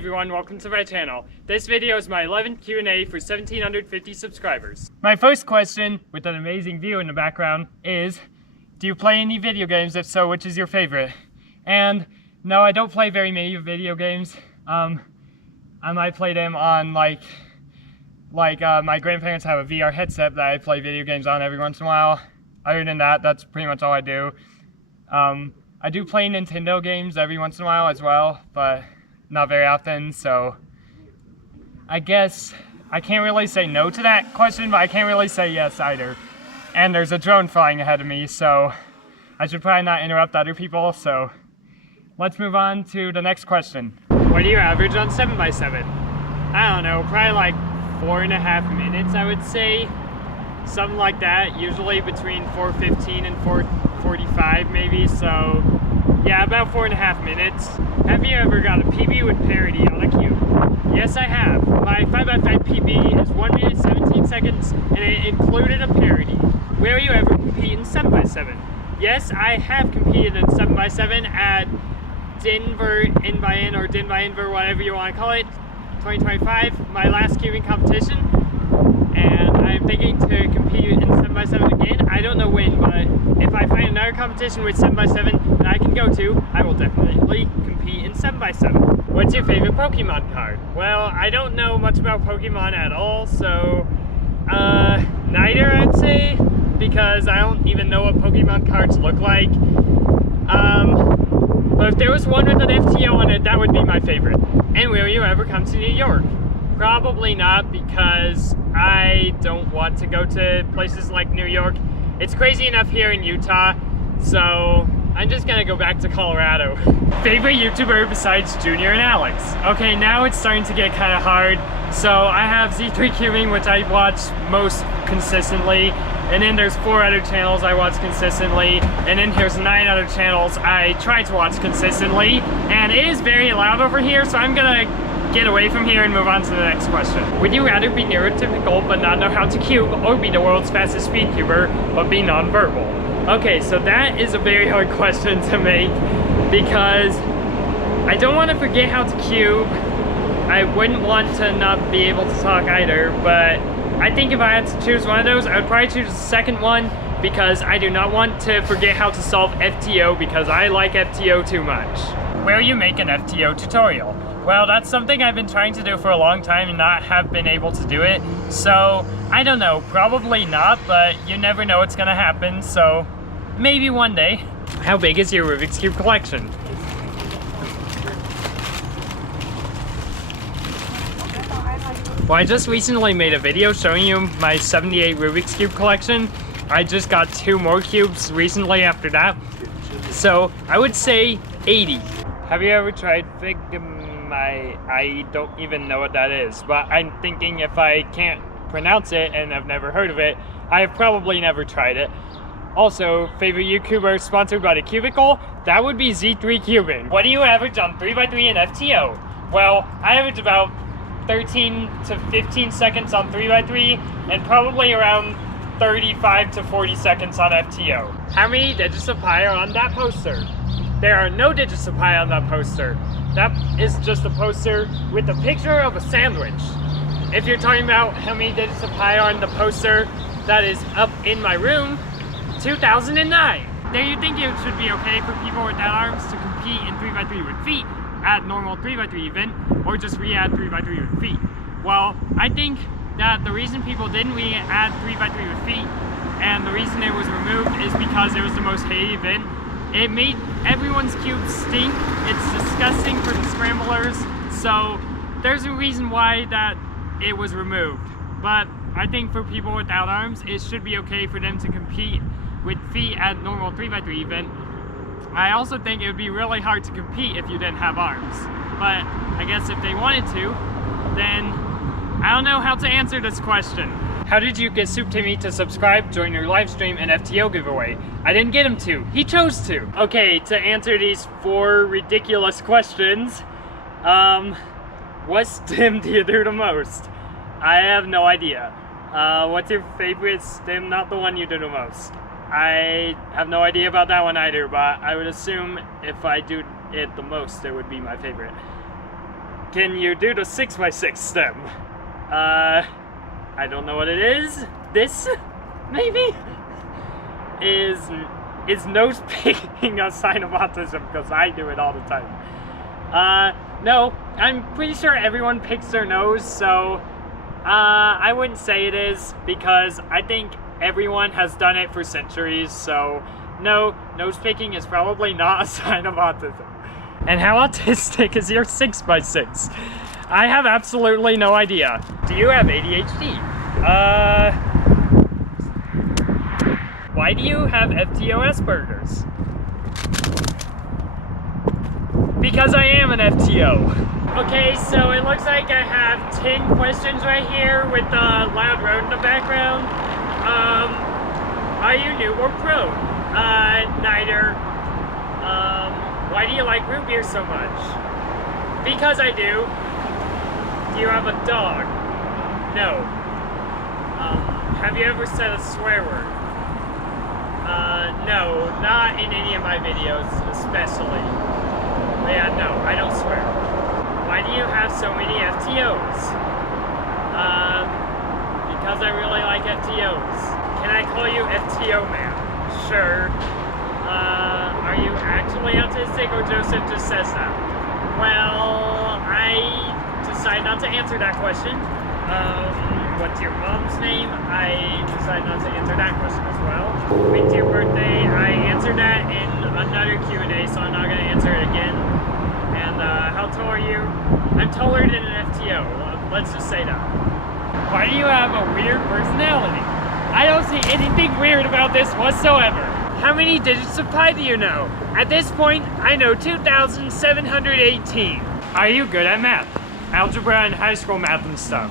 everyone, welcome to my channel. This video is my 11th Q&A for 1,750 subscribers. My first question, with an amazing view in the background, is, do you play any video games? If so, which is your favorite? And no, I don't play very many video games. I might play them on my grandparents have a VR headset that I play video games on every once in a while. Other than that, that's pretty much all I do. I do play Nintendo games every once in a while as well, but not very often, so I guess I can't really say no to that question, but I can't really say yes either. And there's a drone flying ahead of me, so I should probably not interrupt other people, so let's move on to the next question. What do you average on 7x7? I don't know, probably like 4.5 minutes, I would say. Something like that, usually between 4:15 and 4:45 maybe, so yeah, about 4.5 minutes. Have you ever got a PB with parity on a cube? Yes, I have. My 5x5 PB is 1 minute 17 seconds and it included a parity. Will you ever compete in 7x7? Yes, I have competed in 7x7 at Denver In by In or Din by Inver, whatever you want to call it, 2025, my last cubing competition. And I'm thinking to compete in 7x7 again. I don't know when, but if I find another competition with 7x7 that I can go to, I will definitely compete in 7x7. What's your favorite Pokemon card? Well, I don't know much about Pokemon at all, so neither, I'd say, because I don't even know what Pokemon cards look like. But if there was one with an FTO on it, that would be my favorite. And will you ever come to New York? Probably not, because I don't want to go to places like New York. It's crazy enough here in Utah, so I'm just gonna go back to Colorado. Favorite YouTuber besides Junior and Alex? Okay, now it's starting to get kind of hard. So I have Z3 Cubing, which I watch most consistently, and then there's 4 other channels I watch consistently, and then here's 9 other channels I try to watch consistently, and it is very loud over here, so I'm gonna get away from here and move on to the next question. Would you rather be neurotypical but not know how to cube, or be the world's fastest speed cuber but be non-verbal? Okay, so that is a very hard question to make, because I don't want to forget how to cube. I wouldn't want to not be able to talk either, but I think if I had to choose one of those, I would probably choose the second one, because I do not want to forget how to solve FTO, because I like FTO too much. Will you make an FTO tutorial? Well, that's something I've been trying to do for a long time and not have been able to do it. So, I don't know, probably not, but you never know what's gonna happen, so maybe one day. How big is your Rubik's Cube collection? Well, I just recently made a video showing you my 78 Rubik's Cube collection. I just got 2 more cubes recently after that. So, I would say 80. Have you ever tried I don't even know what that is, but I'm thinking if I can't pronounce it and I've never heard of it, I have probably never tried it. Also, favorite YouTuber sponsored by the Cubicle? That would be Z3 Cubing. What do you average on 3x3 and FTO? Well, I average about 13 to 15 seconds on 3x3 and probably around 35 to 40 seconds on FTO. How many digits of pi are on that poster? There are no digits of pi on that poster. That is just a poster with a picture of a sandwich. If you're talking about how many digits of pi are on the poster that is up in my room, 2009. Now you think it should be okay for people without arms to compete in 3x3 with feet at normal 3x3 event, or just re-add 3x3 with feet? Well, I think that the reason people didn't re-add 3x3 with feet, and the reason it was removed, is because it was the most hated event. It made everyone's cubes stink. It's disgusting for the scramblers. So there's a reason why that it was removed. But I think for people without arms, it should be okay for them to compete with feet at normal 3x3 event. I also think it would be really hard to compete if you didn't have arms. But I guess if they wanted to, then I don't know how to answer this question. How did you get Soup Timmy to subscribe, join your live stream, and FTO giveaway? I didn't get him to. He chose to. Okay, to answer these 4 ridiculous questions, what stim do you do the most? I have no idea. What's your favorite stim? Not the one you do the most. I have no idea about that one either, but I would assume if I do it the most, it would be my favorite. Can you do the 6x6 stem? I don't know what it is. This, maybe? Is nose picking a sign of autism? Because I do it all the time. No, I'm pretty sure everyone picks their nose, so I wouldn't say it is, because I think everyone has done it for centuries, so no, nose picking is probably not a sign of autism. And how autistic is your 6x6? I have absolutely no idea. Do you have ADHD? Why do you have FTO Asperger's? Because I am an FTO. Okay, so it looks like I have 10 questions right here with the loud road in the background. Are you new or pro? Neither. Why do you like root beer so much? Because I do. Do you have a dog? No. Have you ever said a swear word? No, not in any of my videos, especially. But yeah, no, I don't swear. Why do you have so many FTOs? Because I really like FTOs. Can I call you FTO man? Sure. Are you actually autistic, or Joseph just says that? Well, I decided not to answer that question. What's your mom's name? I decided not to answer that question as well. When's your birthday? I answered that in another Q&A, so I'm not going to answer it again. And how tall are you? I'm taller than an FTO. Let's just say that. Why do you have a weird personality? I don't see anything weird about this whatsoever. How many digits of pi do you know? At this point, I know 2,718. Are you good at math? Algebra and high school math and stuff?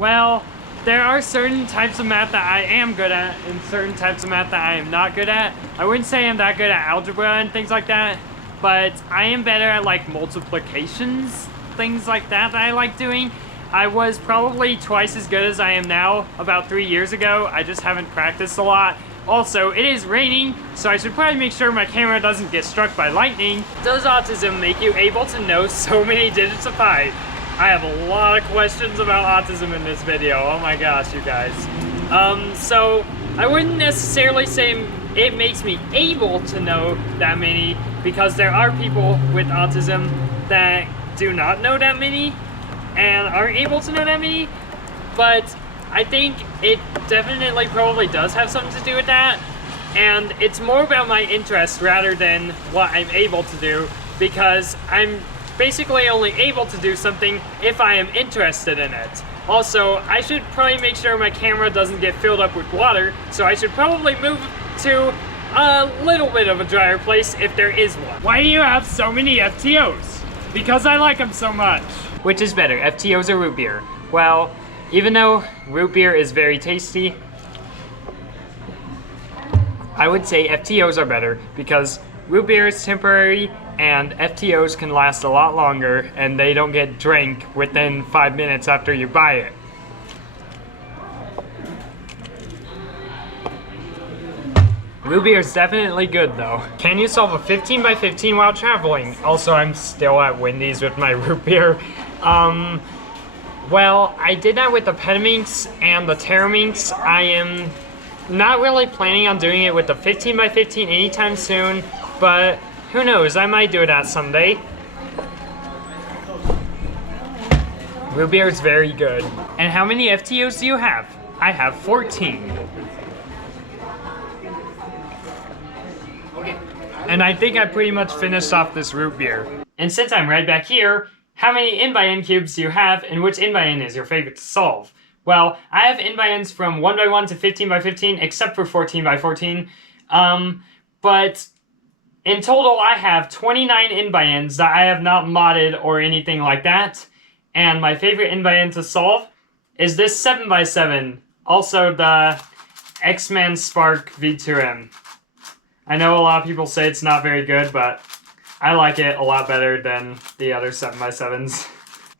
Well, there are certain types of math that I am good at and certain types of math that I am not good at. I wouldn't say I'm that good at algebra and things like that, but I am better at like multiplications, things like that I like doing. I was probably twice as good as I am now about 3 years ago. I just haven't practiced a lot. Also, it is raining, so I should probably make sure my camera doesn't get struck by lightning. Does autism make you able to know so many digits of pi? I have a lot of questions about autism in this video. Oh my gosh, you guys. So I wouldn't necessarily say it makes me able to know that many, because there are people with autism that do not know that many and are able to know that many, but I think it definitely probably does have something to do with that, and it's more about my interest rather than what I'm able to do, because I'm basically only able to do something if I am interested in it. Also, I should probably make sure my camera doesn't get filled up with water, so I should probably move to a little bit of a drier place if there is one. Why do you have so many FTOs? Because I like them so much. Which is better, FTOs or root beer? Well, even though root beer is very tasty, I would say FTOs are better, because root beer is temporary and FTOs can last a lot longer and they don't get drank within 5 minutes after you buy it. Root beer is definitely good though. Can you solve a 15 by 15 while traveling? Also, I'm still at Wendy's with my root beer. Well, I did that with the Petaminx and the Terraminx. I am not really planning on doing it with the 15 by 15 anytime soon, but who knows, I might do that someday. Root beer is very good. And how many FTOs do you have? I have 14. And I think I pretty much finished off this root beer. And since I'm right back here, how many n by n cubes do you have, and which n by n is your favorite to solve? Well, I have n by n's from 1 by 1 to 15 by 15, except for 14 by 14. But in total, I have 29 n by n's that I have not modded or anything like that. And my favorite n by n to solve is this 7 by 7, also the X-Men Spark V2M. I know a lot of people say it's not very good, but I like it a lot better than the other 7x7s.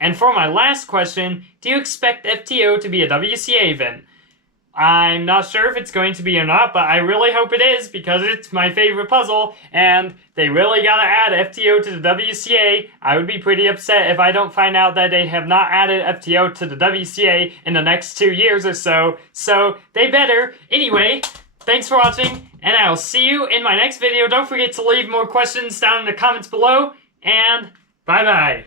And for my last question, do you expect FTO to be a WCA event? I'm not sure if it's going to be or not, but I really hope it is because it's my favorite puzzle, and they really gotta add FTO to the WCA. I would be pretty upset if I don't find out that they have not added FTO to the WCA in the next 2 years or so, so they better. Anyway, thanks for watching, and I'll see you in my next video. Don't forget to leave more questions down in the comments below, and bye-bye.